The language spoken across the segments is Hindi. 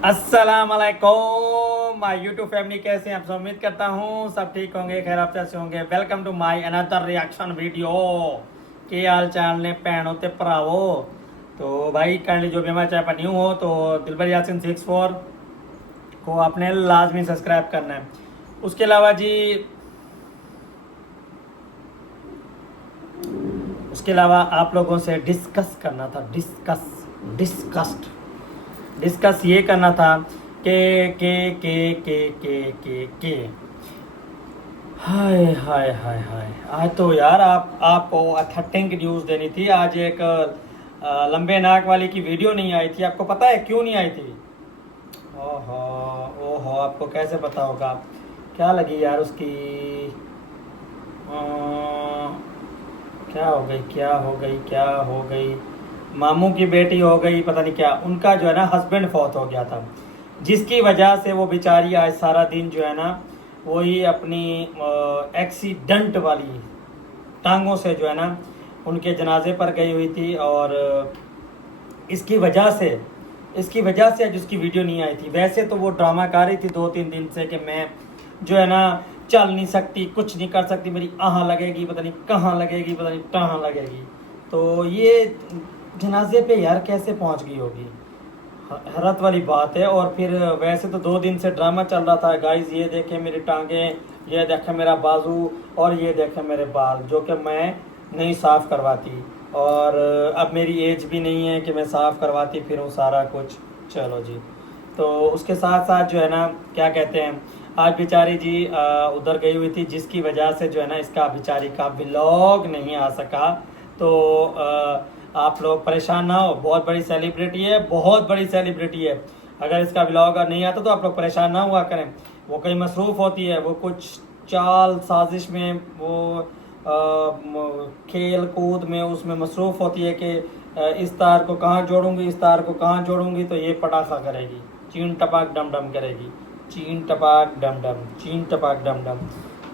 अस्सलाम वालेकुम माय यूट्यूब फैमिली, कैसे हैं आप सब? उम्मीद करता हूँ सब ठीक होंगे, खैर आप से होंगे। Welcome to my another reaction video. के हाल चाल ने भैनों ते भरावो। तो भाई काइंडली जो भी हमारे चैनल पर न्यू हो तो दिलबर यासिन 64 को आपने लाजमी सब्सक्राइब करना है। उसके अलावा जी उसके अलावा आप लोगों से डिस्कस करना था। डिस्कस ये करना था के हाय हाय हाय हाय। आज तो यार आपको अथेंटिक न्यूज़ देनी थी। आज एक लंबे नाक वाली की वीडियो नहीं आई थी। आपको पता है क्यों नहीं आई थी? ओहो ओहो, आपको कैसे पता होगा? क्या लगी यार उसकी? क्या हो गई क्या हो गई क्या हो गई? मामू की बेटी हो गई, पता नहीं क्या। उनका जो है ना हस्बैंड फौत हो गया था, जिसकी वजह से वो बेचारी आज सारा दिन जो है ना वही अपनी एक्सीडेंट वाली टांगों से जो है ना उनके जनाजे पर गई हुई थी। और इसकी वजह से आज उसकी वीडियो नहीं आई थी। वैसे तो वो ड्रामा कर रही थी 2-3 दिन से कि मैं जो है ना चल नहीं सकती, कुछ नहीं कर सकती, मेरी आहाँ लगेगी, पता नहीं कहाँ लगेगी, पता नहीं कहाँ लगेगी। तो ये जनाजे पे यार कैसे पहुंच गई होगी? हैरत वाली बात है। और फिर वैसे तो 2 दिन से ड्रामा चल रहा था, गाइस ये देखे मेरी टांगे, ये देखे मेरा बाजू, और ये देखे मेरे बाल, जो कि मैं नहीं साफ़ करवाती। और अब मेरी एज भी नहीं है कि मैं साफ़ करवाती फिरूँ सारा कुछ। चलो जी। तो उसके साथ साथ जो है ना क्या कहते हैं, आज बेचारी जी उधर गई हुई थी, जिसकी वजह से जो है ना इसका बेचारी का व्लॉग नहीं आ सका। तो आप लोग परेशान ना हो, बहुत बड़ी सेलिब्रिटी है, बहुत बड़ी सेलिब्रिटी है। अगर इसका व्लॉग नहीं आता तो आप लोग परेशान ना हुआ करें। वो कहीं मसरूफ़ होती है, वो कुछ चाल साजिश में, वो खेल कूद में उसमें मसरूफ़ होती है कि इस तार को कहाँ जोड़ूंगी, इस तार को कहाँ जोड़ूंगी तो ये पटाखा करेगी, चीन टपाक डम डम करेगी, चीन टपाक डम डम, चीन टपाक डम डम।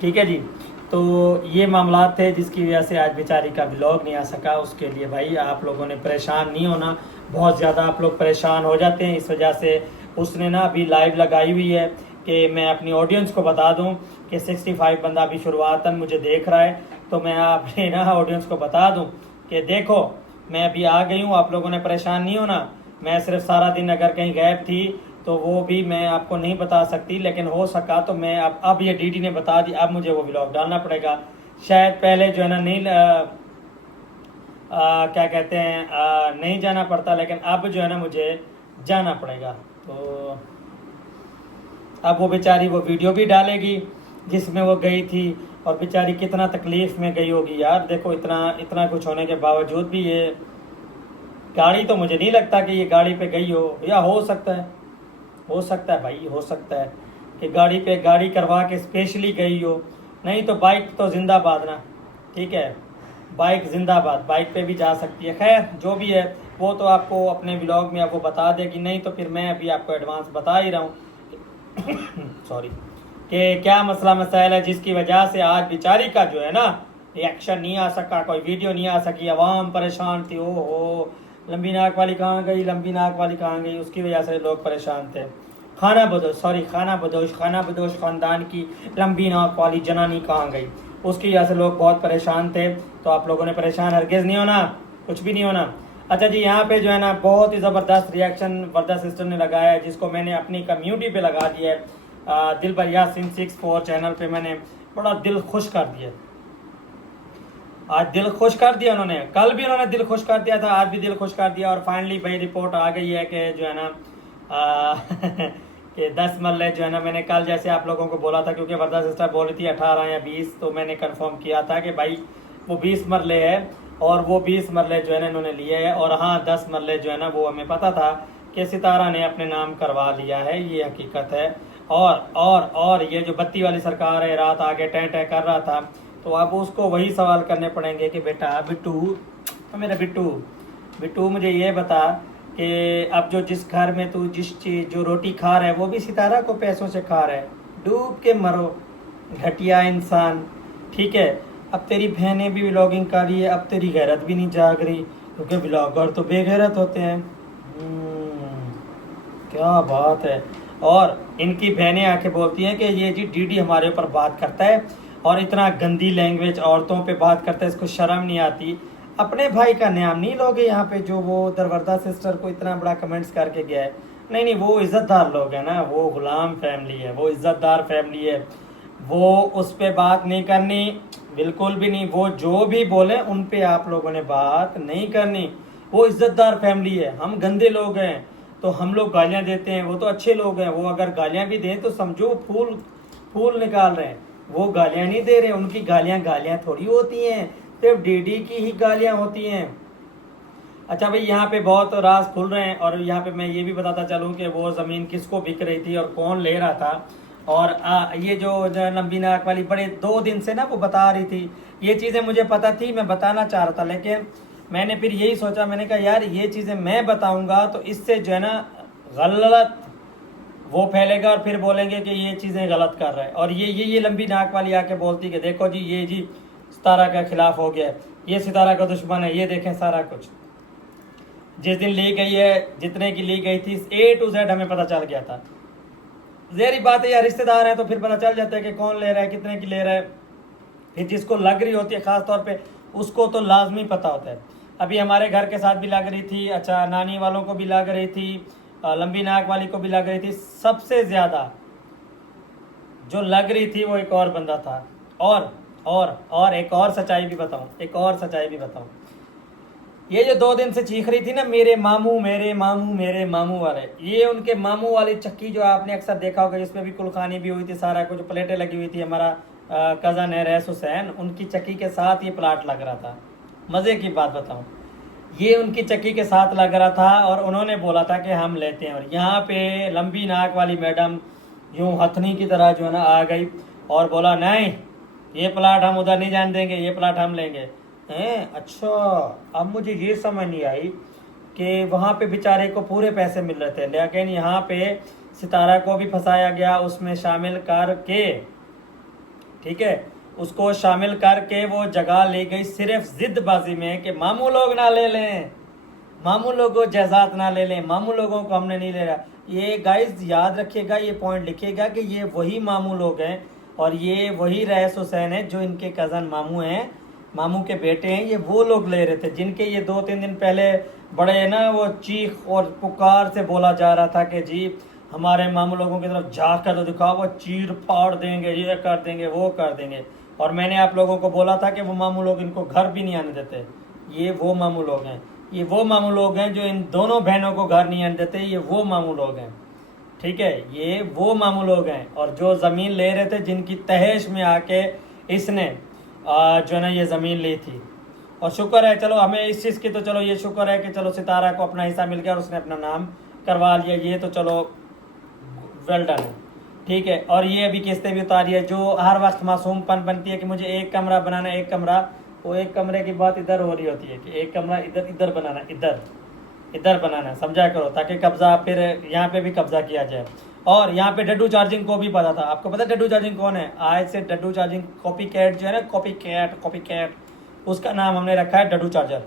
ठीक है जी। तो ये मामला थे जिसकी वजह से आज बेचारी का व्लॉग नहीं आ सका। उसके लिए भाई आप लोगों ने परेशान नहीं होना, बहुत ज़्यादा आप लोग परेशान हो जाते हैं इस वजह से। उसने ना अभी लाइव लगाई हुई है कि मैं अपनी ऑडियंस को बता दूं कि 65 बंदा अभी शुरुआतन मुझे देख रहा है। तो मैं अपने ना ऑडियंस को बता दूं कि देखो मैं अभी आ गई हूँ, आप लोगों ने परेशान नहीं होना। मैं सिर्फ सारा दिन अगर कहीं गायब थी तो वो भी मैं आपको नहीं बता सकती, लेकिन हो सका तो मैं अब ये डीडी ने बता दी, अब मुझे वो व्लॉग डालना पड़ेगा। शायद पहले जो है ना नहीं क्या कहते हैं नहीं जाना पड़ता, लेकिन अब जो है ना मुझे जाना पड़ेगा। तो अब वो बेचारी वो वीडियो भी डालेगी जिसमें वो गई थी, और बेचारी कितना तकलीफ़ में गई होगी यार। देखो इतना इतना कुछ होने के बावजूद भी ये गाड़ी, तो मुझे नहीं लगता कि ये गाड़ी पे गई हो, या हो सकता है भाई, हो सकता है कि गाड़ी पे गाड़ी करवा के स्पेशली गई हो। नहीं तो बाइक तो जिंदाबाद ना। ठीक है, बाइक जिंदाबाद, बाइक पे भी जा सकती है। खैर जो भी है वो तो आपको अपने व्लॉग में आपको बता देगी। नहीं तो फिर मैं अभी आपको एडवांस बता ही रहा हूँ सॉरी, कि क्या मसला मसाइल है जिसकी वजह से आज बेचारी का जो है ना रिएक्शन नहीं आ सका, कोई वीडियो नहीं आ सकी। आवाम परेशान थी, ओहो लंबी नाक वाली कहाँ गई, लंबी नाक वाली कहाँ गई, उसकी वजह से लोग परेशान थे। खाना बदोश ख़ानदान की लंबी नाक वाली जनानी कहाँ गई, उसकी वजह से लोग बहुत परेशान थे। तो आप लोगों ने परेशान हरगिज़ नहीं होना, कुछ भी नहीं होना। अच्छा जी, यहाँ पे जो है ना बहुत ही ज़बरदस्त रिएक्शन वर्दा सिस्टर ने लगाया है, जिसको मैंने अपनी कम्युनिटी पे लगा दिया है। दिलबर यासिन 64 चैनल पे मैंने बड़ा दिल खुश कर दिया। आज दिल खुश कर दिया उन्होंने, कल भी उन्होंने दिल खुश कर दिया था, आज भी दिल खुश कर दिया। और फाइनली भाई रिपोर्ट आ गई है कि जो है ना कि 10 मरले जो है ना, मैंने कल जैसे आप लोगों को बोला था, क्योंकि वर्दा सिस्टर बोल रही थी 18 या 20, तो मैंने कंफर्म किया था कि भाई वो 20 मरले है, और वो 20 मरले जो है ना इन्होंने लिए है। और हाँ 10 मरले जो है ना वो हमें पता था कि सितारा ने अपने नाम करवा लिया है, ये हकीकत है। और ये जो बत्ती वाली सरकार है, रात आगे टैं टैं कर रहा था, तो अब उसको वही सवाल करने पड़ेंगे कि बेटा बिट्टू, मेरा बिट्टू मुझे ये बता कि अब जो जिस घर में तू जिस चीज़ जो रोटी खा रहा है वो भी सितारा को पैसों से खा रहा है, डूब के मरो घटिया इंसान। ठीक है, अब तेरी बहनें भी व्लॉगिंग कर रही है, अब तेरी गैरत भी नहीं जाग रही, क्योंकि व्लॉगर तो बेगैरत होते हैं। क्या बात है। और इनकी बहनें आके बोलती हैं कि ये जी डीडी हमारे ऊपर बात करता है और इतना गंदी लैंग्वेज औरतों पे बात करता है, इसको शर्म नहीं आती। अपने भाई का नाम नहीं लोगे यहाँ पे, जो वो दरवर्दा सिस्टर को इतना बड़ा कमेंट्स करके गया है। नहीं नहीं, वो इज्जतदार लोग हैं ना, वो गुलाम फैमिली है, वो इज्जतदार फैमिली है, वो उस पे बात नहीं करनी, बिल्कुल भी नहीं। वो जो भी बोले उन पे आप लोगों ने बात नहीं करनी। वो इज्जतदार फैमिली है, हम गंदे लोग हैं तो हम लोग गालियां देते हैं, वो तो अच्छे लोग हैं। वो अगर गालियां भी दें तो समझो वो फूल फूल निकाल रहे हैं, वो गालियां नहीं दे रहे। उनकी गालियां गालियां थोड़ी होती हैं, सिर्फ डीडी की ही गालियां होती हैं। अच्छा भाई, यहाँ पे बहुत राज खुल रहे हैं और यहाँ पे मैं ये भी बताता चलूँ कि वो ज़मीन किसको बिक रही थी और कौन ले रहा था। और ये जो लंबी नाक वाली बड़े 2 दिन से ना वो बता रही थी, ये चीज़ें मुझे पता थी, मैं बताना चाह रहा था, लेकिन मैंने फिर यही सोचा, मैंने कहा यार ये चीज़ें मैं बताऊँगा तो इससे जो है ना गलत वो फैलेगा और फिर बोलेंगे कि ये चीज़ें गलत कर रहा है। और ये लंबी नाक वाली आके बोलती कि देखो जी ये जी सितारा के खिलाफ हो गया है, ये सितारा का दुश्मन है, ये देखें सारा कुछ। जिस दिन ली गई है, जितने की ली गई थी A to Z हमें पता चल गया था। जहरी बात है यार, रिश्तेदार है तो फिर पता चल जाता है कि कौन ले रहा है, कितने की ले रहा है। फिर जिसको लग रही होती है ख़ास तौर पे उसको तो लाजमी पता होता है। अभी हमारे घर के साथ भी लग रही थी, अच्छा नानी वालों को भी लग रही थी, लंबी नाक वाली को भी लग रही थी। सबसे ज़्यादा जो लग रही थी वो एक और बंदा था। और एक और सच्चाई भी बताऊं, एक और सच्चाई भी बताऊं। ये जो 2 दिन से चीख रही थी ना मेरे मामू मेरे मामू मेरे मामू वाले, ये उनके मामू वाली चक्की जो आपने अक्सर देखा होगा, जिसमें भी कुलखानी भी हुई थी, सारा कुछ प्लेटें लगी हुई थी। हमारा कज़न है रैस हुसैन, उनकी चक्की के साथ ये प्लाट लग रहा था। मज़े की बात बताऊं, ये उनकी चक्की के साथ लग रहा था और उन्होंने बोला था कि हम लेते हैं। और यहाँ पे लंबी नाक वाली मैडम यूं हथनी की तरह जो है ना आ गई और बोला नहीं, ये प्लाट हम उधर नहीं जान देंगे, ये प्लाट हम लेंगे। हैं, अच्छा, अब मुझे ये समझ नहीं आई कि वहाँ पे बेचारे को पूरे पैसे मिल रहे थे, लेकिन यहाँ पे सितारा को भी फंसाया गया, उसमें शामिल करके, ठीक है, उसको शामिल करके वो जगह ले गई सिर्फ जिद्दबाजी में कि मामू लोग ना ले लें, मामू लोगों जैजात ना ले लें, मामू लोगों को हमने नहीं ले रहा। ये गाइस याद रखिएगा, ये पॉइंट लिखिएगा कि ये वही मामू लोग हैं और ये वही रईस हुसैन है जो इनके कज़न मामू हैं, मामू के बेटे हैं। ये वो लोग ले रहे थे जिनके ये 2-3 दिन पहले बड़े ना वो चीख और पुकार से बोला जा रहा था कि जी हमारे मामू लोगों की तरफ जाकर तो दिखाओ, वो चीर फाड़ देंगे, ये कर देंगे, वो कर देंगे। और मैंने आप लोगों को बोला था कि वो मामू लोग इनको घर भी नहीं आने देते। ये वो मामू लोग हैं, ये वो मामू लोग हैं जो इन दोनों बहनों को घर नहीं आने देते। ये वो मामू लोग हैं, ठीक है, ये वो मामू लोग हैं। और जो ज़मीन ले रहे थे, जिनकी तहेश में आके इसने जो है ना ये ज़मीन ली थी। और शुक्र है, चलो हमें इस चीज़ की तो चलो ये शुक्र है कि चलो सितारा को अपना हिस्सा मिल गया और उसने अपना नाम करवा लिया, ये तो चलो वेल डन है, ठीक है। और ये अभी किस्तें भी उतारी है। जो हर वक्त मासूमपन बनती है कि मुझे एक कमरा बनाना, एक कमरा, वो एक कमरे की बात इधर हो रही होती है कि एक कमरा इधर इधर बनाना, इधर बनाना, समझा करो, ताकि कब्जा फिर यहाँ पे भी कब्जा किया जाए। और यहाँ पे डड्डू चार्जिंग को भी पता था। आपको पता है डड्डू चार्जिंग कौन है? आज से डड्डू चार्जिंग कॉपी कैट जो है ना, कॉपी कैट, उसका नाम हमने रखा है डड्डू चार्जर।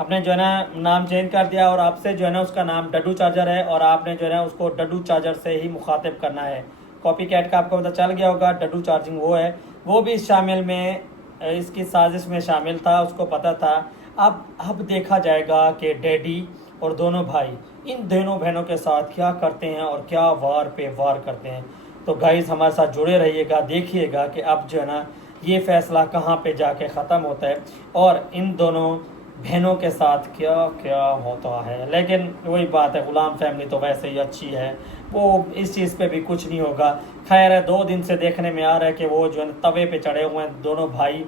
आपने जो है ना नाम चेंज कर दिया और आपसे जो है ना उसका नाम डड्डू चार्जर है और आपने जो है ना उसको डड्डू चार्जर से ही मुखातिब करना है। कॉपी कैट का आपको पता चल गया होगा, डड्डू चार्जिंग वो है, वो भी शामिल में इसकी साजिश में शामिल था, उसको पता था। अब देखा जाएगा कि डैडी और दोनों भाई इन दोनों बहनों के साथ क्या करते हैं और क्या वार पे वार करते हैं। तो गाइस हमारे साथ जुड़े रहिएगा, देखिएगा कि अब जो है ना ये फैसला कहाँ पे जाके ख़त्म होता है और इन दोनों बहनों के साथ क्या क्या होता है। लेकिन वही बात है, ग़ुलाम फैमिली तो वैसे ही अच्छी है, वो इस चीज़ पे भी कुछ नहीं होगा। खैर है, 2 दिन से देखने में आ रहा है कि वो जो है तवे पे चढ़े हुए हैं दोनों भाई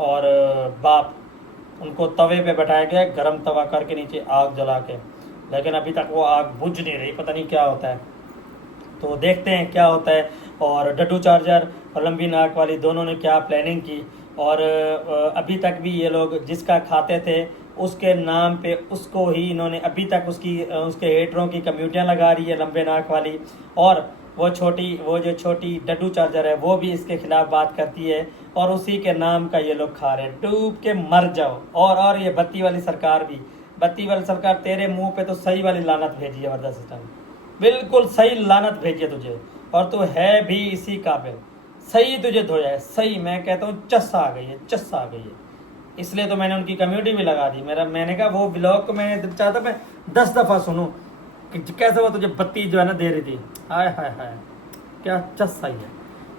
और बाप, उनको तवे पे बैठाया गया है, गर्म तवा करके नीचे आग जला के, लेकिन अभी तक वो आग बुझ नहीं रही, पता नहीं क्या होता है। तो देखते हैं क्या होता है। और डड्डू चार्जर और लंबी नाक वाली दोनों ने क्या प्लानिंग की। और अभी तक भी ये लोग जिसका खाते थे उसके नाम पे उसको ही इन्होंने अभी तक उसके हेटरों की कम्युनिटियाँ लगा रही है लंबे नाक वाली। और वो जो छोटी डड्डू चार्जर है वो भी इसके खिलाफ बात करती है और उसी के नाम का ये लोग खा रहे हैं। डूब के मर जाओ। और ये बत्ती वाली सरकार भी, बत्ती वाली सरकार तेरे मुंह पे तो सही वाली लानत भेजी है जबरदस्त सिस्टम। बिल्कुल सही लानत भेजिए तुझे, और तू है भी इसी काबिल। सही तुझे धोया है, सही मैं कहता हूँ, चस्स आ गई है, चस्स आ गई है। इसलिए तो मैंने उनकी कम्युनिटी भी लगा दी। मैंने कहा वो ब्लॉग को मैं चाहता मैं 10 दफ़ा सुनूं कि कैसे वो तुझे बत्ती जो है ना दे रही थी। हाय हाय हाय, क्या चस्स आई है।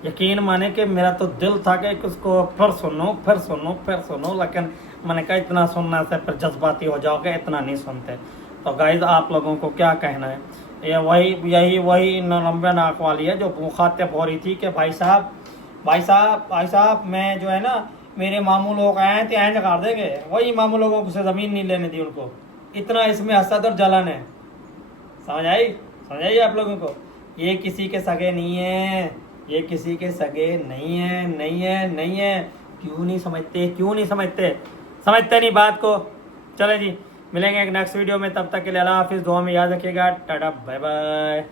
यकीन माने कि मेरा तो दिल था कि उसको फिर सुनो फिर सुनो फिर सुनो, लेकिन मैंने कहा इतना सुनने से फिर जज्बाती हो जाओगे, इतना नहीं सुनते। तो गाइज आप लोगों को क्या कहना है, ये वही लंबे नाक वाली है जो मुखातिब हो रही थी कि भाई साहब भाई साहब भाई साहब, मैं जो है ना, मेरे मामू लोग आए हैं तो ऐंज कर देंगे। वही मामू लोगों को से ज़मीन नहीं लेने दी उनको। इतना इसमें हसद और जलन है। समझ आई आप लोगों को। ये किसी के सगे नहीं है, ये किसी के सगे नहीं है, नहीं है, नहीं है। क्यों नहीं समझते, क्यों नहीं समझते, समझते नहीं बात को। चले जी, मिलेंगे एक नेक्स्ट वीडियो में, तब तक के लिए अल्लाह हाफिज़, दुआ में याद रखिएगा, टाटा बाय बाय।